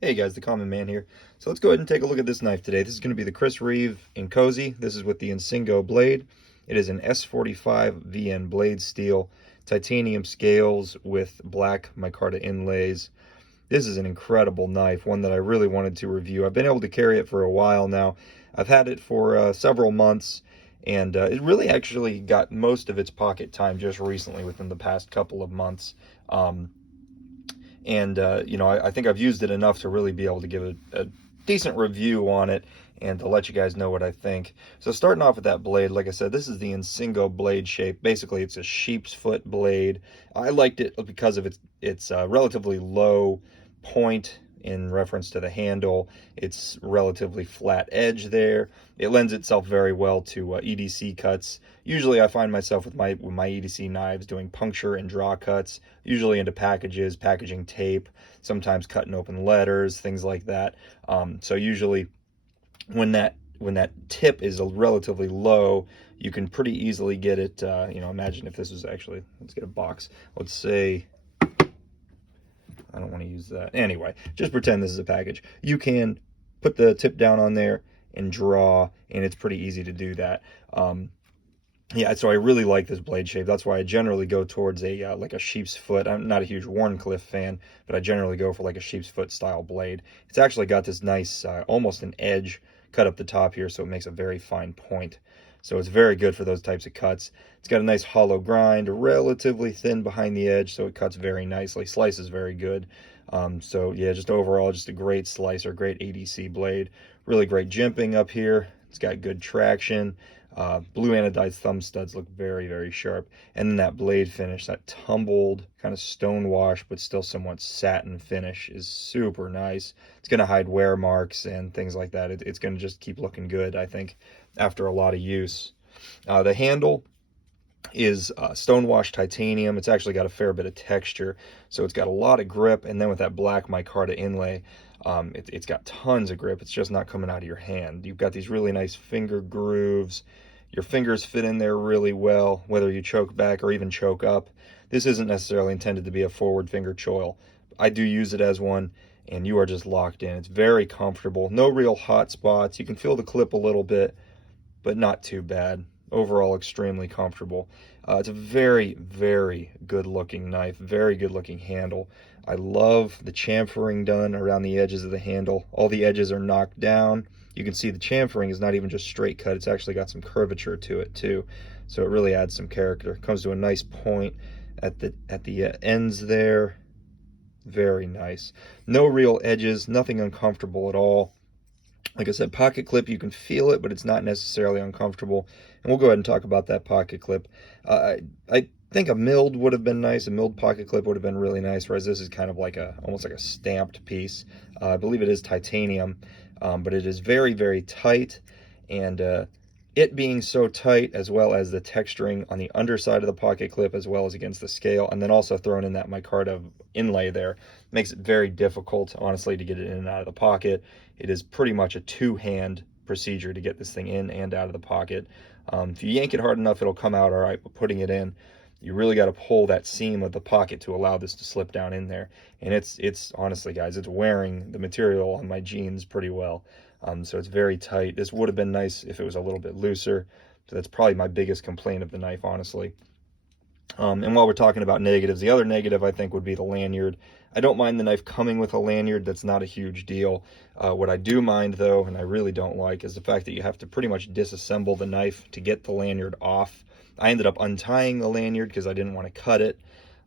Hey guys, the Common Man here. So let's go ahead and take a look at this knife today. This is going to be the Reeve Inkosi. This is with the Insingo blade. It is an S45 VN blade steel, titanium scales with black micarta inlays. This is an incredible knife, one that I really wanted to review. I've been able to carry it for a while now. I've had it for several months, and it really actually got most of its pocket time just recently within the past couple of months. I think I've used it enough to really be able to give a decent review on it and to let you guys know what I think. So starting off with that blade, like I said, this is the Insingo blade shape. Basically, it's a sheep's foot blade. I liked it because of its relatively low point in reference to the handle. It's relatively flat edge there. It lends itself very well to EDC cuts. Usually I find myself with my EDC knives doing puncture and draw cuts, usually into packages, packaging tape, sometimes cutting open letters, things like that. So usually when that tip is relatively low, you can pretty easily get it, imagine if this was actually, let's get a box. Let's say, I don't want to use that. Anyway, just pretend this is a package. You can put the tip down on there and draw, and it's pretty easy to do that. Yeah, so I really like this blade shape. That's why I generally go towards a like a sheep's foot. I'm not a huge Wharncliffe fan, but I generally go for like a sheep's foot style blade. It's actually got this nice, almost an edge cut up the top here, so it makes a very fine point. So it's very good for those types of cuts. It's got a nice hollow grind, relatively thin behind the edge, so it cuts very nicely. Slices very good. So yeah, just overall, just a great slicer, great ADC blade. Really great jimping up here. It's got good traction. Blue anodized thumb studs look very, very sharp. And then that blade finish, that tumbled, kind of stone wash, but still somewhat satin finish is super nice. It's going to hide wear marks and things like that. It's going to just keep looking good, I think, after a lot of use. The handle is stonewashed titanium. It's actually got a fair bit of texture, so it's got a lot of grip. And then with that black micarta inlay, it's got tons of grip. It's just not coming out of your hand. You've got these really nice finger grooves. Your fingers fit in there really well, whether you choke back or even choke up. This isn't necessarily intended to be a forward finger choil. I do use it as one, and you are just locked in. It's very comfortable. No real hot spots. You can feel the clip a little bit, but not too bad. Overall, extremely comfortable. It's a very, very good looking knife, very good looking handle. I love the chamfering done around the edges of the handle. All the edges are knocked down. You can see the chamfering is not even just straight cut, it's actually got some curvature to it too. So it really adds some character. Comes to a nice point at the ends there. Very nice. No real edges, nothing uncomfortable at all. Like I said, pocket clip, you can feel it, but it's not necessarily uncomfortable. And we'll go ahead and talk about that pocket clip. I think a milled would have been nice. A milled pocket clip would have been really nice, whereas this is kind of like almost like a stamped piece. I believe it is titanium, but it is very, very tight. And it being so tight, as well as the texturing on the underside of the pocket clip, as well as against the scale, and then also thrown in that micarta inlay there, makes it very difficult, honestly, to get it in and out of the pocket. It is pretty much a two-hand procedure to get this thing in and out of the pocket. If you yank it hard enough, it'll come out all right, but putting it in, you really got to pull that seam of the pocket to allow this to slip down in there. And it's honestly, guys, it's wearing the material on my jeans pretty well. So it's very tight. This would have been nice if it was a little bit looser. So that's probably my biggest complaint of the knife, honestly. And while we're talking about negatives, the other negative I think would be the lanyard. I don't mind the knife coming with a lanyard. That's not a huge deal. What I do mind, though, and I really don't like, is the fact that you have to pretty much disassemble the knife to get the lanyard off. I ended up untying the lanyard because I didn't want to cut it.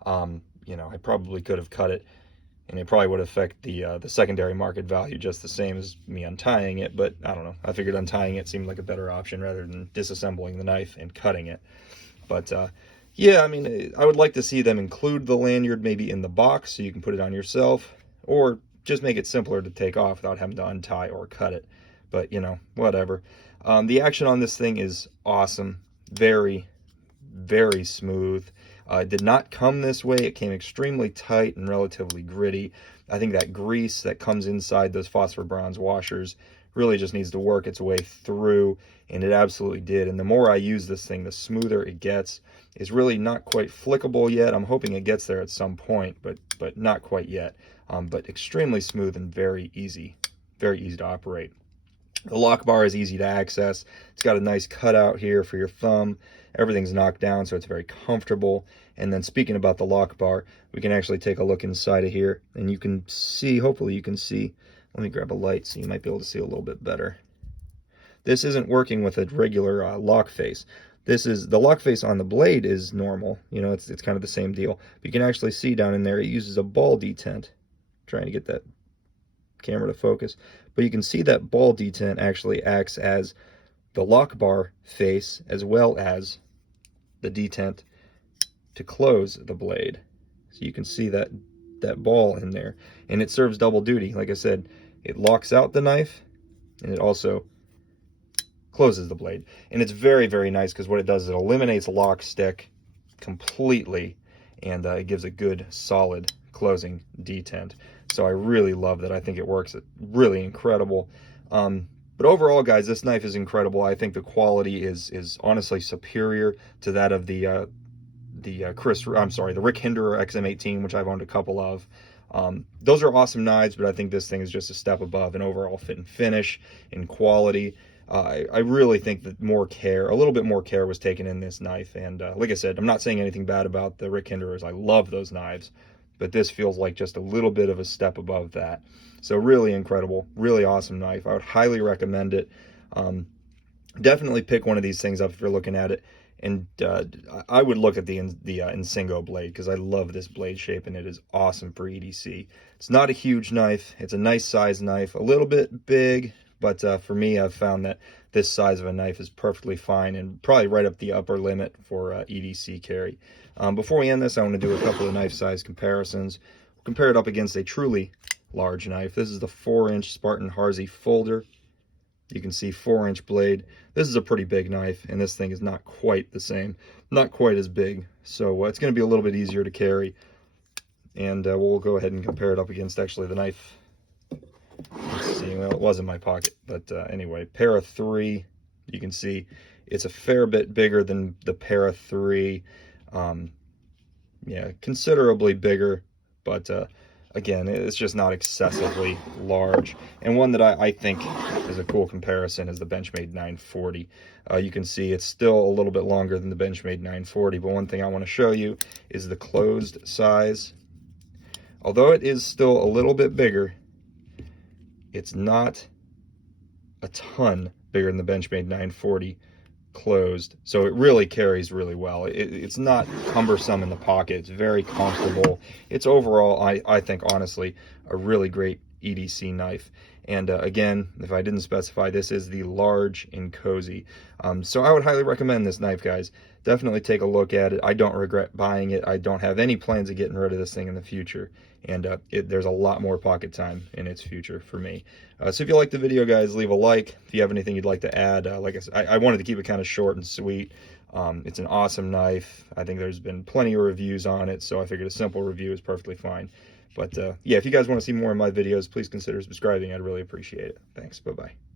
I probably could have cut it, and it probably would affect the secondary market value just the same as me untying it, but I don't know. I figured untying it seemed like a better option rather than disassembling the knife and cutting it. But yeah, I mean, I would like to see them include the lanyard maybe in the box so you can put it on yourself, or just make it simpler to take off without having to untie or cut it. But, whatever. The action on this thing is awesome. Very, very smooth. It did not come this way. It came extremely tight and relatively gritty. I think that grease that comes inside those phosphor bronze washers really just needs to work its way through, and it absolutely did. And the more I use this thing, the smoother it gets. It's really not quite flickable yet. I'm hoping it gets there at some point, but not quite yet. But extremely smooth and very easy to operate. The lock bar is easy to access. It's got a nice cutout here for your thumb. Everything's knocked down, so it's very comfortable. And then speaking about the lock bar, we can actually take a look inside of here, and you can see, hopefully you can see, let me grab a light so you might be able to see a little bit better. This isn't working with a regular lock face. This is, the lock face on the blade is normal. You know, it's kind of the same deal. But you can actually see down in there, it uses a ball detent. Trying to get that camera to focus. But you can see that ball detent actually acts as the lock bar face as well as the detent to close the blade. So you can see that ball in there. And it serves double duty. Like I said, it locks out the knife and it also closes the blade. And it's very, very nice because what it does is it eliminates lock stick completely, and it gives a good solid closing detent. So I really love that. I think it works really incredible. But overall, guys, this knife is incredible. I think the quality is honestly superior to that of the Rick Hinderer XM18, which I've owned a couple of. Those are awesome knives, but I think this thing is just a step above in overall fit and finish, in quality. I really think that a little bit more care was taken in this knife. And like I said, I'm not saying anything bad about the Rick Hinderers. I love those knives, but this feels like just a little bit of a step above that. So really incredible, really awesome knife. I would highly recommend it. Definitely pick one of these things up if you're looking at it. And I would look at the Insingo blade, because I love this blade shape and it is awesome for EDC. It's not a huge knife. It's a nice size knife, a little bit big, but for me, I've found that this size of a knife is perfectly fine and probably right up the upper limit for EDC carry. Before we end this, I want to do a couple of knife size comparisons. We'll compare it up against a truly large knife. This is the 4-inch Spartan Harsey folder. You can see 4-inch blade. This is a pretty big knife, and this thing is not quite the same, not quite as big. So it's going to be a little bit easier to carry. And we'll go ahead and compare it up against actually the knife. Let's see, well, it was in my pocket, but anyway, Para 3, you can see it's a fair bit bigger than the Para 3. Yeah, considerably bigger, but again, it's just not excessively large. And one that I think is a cool comparison is the Benchmade 940. You can see it's still a little bit longer than the Benchmade 940, but one thing I want to show you is the closed size. Although it is still a little bit bigger, it's not a ton bigger than the Benchmade 940 closed, so it really carries really well. It's not cumbersome in the pocket. It's very comfortable. It's overall, I think, honestly, a really great EDC knife. And again, if I didn't specify, this is the large Inkosi. So I would highly recommend this knife, guys. Definitely take a look at it. I don't regret buying it. I don't have any plans of getting rid of this thing in the future. And there's a lot more pocket time in its future for me. So if you liked the video, guys, leave a like. If you have anything you'd like to add, like I said, I wanted to keep it kind of short and sweet. It's an awesome knife. I think there's been plenty of reviews on it, so I figured a simple review is perfectly fine. But yeah, if you guys want to see more of my videos, please consider subscribing. I'd really appreciate it. Thanks. Bye-bye.